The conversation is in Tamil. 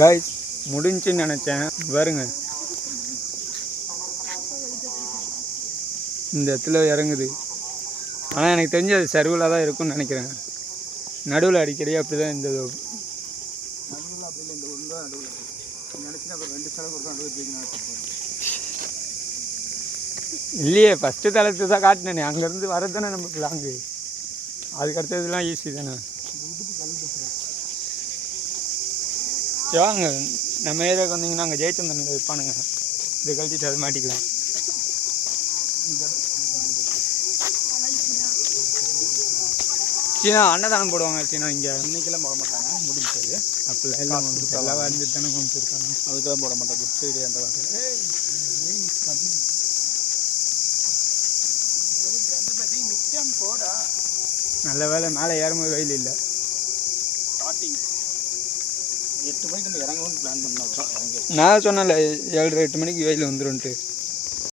காய்ஸ் முடிஞ்சுன்னு நினச்சேன். பாருங்க இந்த இடத்துல இறங்குது. ஆனால் எனக்கு தெரிஞ்சு அது சர்வலாக தான் இருக்கும்னு நினைக்கிறேன். நடுவில் அடிக்கடி அப்படி தான் இந்த இல்லையே ஃபஸ்ட்டு தளத்து தான் காட்டினேனே. அங்கேருந்து வரது தானே நமக்கு லாங்கு. அதுக்கு அடுத்ததுலாம் ஈஸி தானே. வாங்க நம்ம ஏரியாவுக்கு வந்தீங்கன்னா அங்கே ஜெயிச்சந்தன் இருப்பானுங்க. இதை கழிச்சிட்டு அது மாட்டிக்கலாம். சீனா அன்னதானம் போடுவாங்க. சீனா இங்கே இன்னைக்கெல்லாம் போட மாட்டாங்க, முடிஞ்சது. அப்படிலாம் எல்லாம் எல்லாம் வந்துட்டு தானே கொடுத்துருக்காங்க. அதுக்கெல்லாம் போட மாட்டாங்க. குட் சைடு அந்த போடா. நல்ல வேலை மேலே ஏறும்போது வெயில் இல்லை. ஸ்டார்டிங் 8 மணிக்கு நம்ம இறங்கணும்னு பிளான் பண்ணோம். நான் சொன்னேன்ல 7-8 மணிக்கு வெயில் வந்துடும்ன்ட்டு.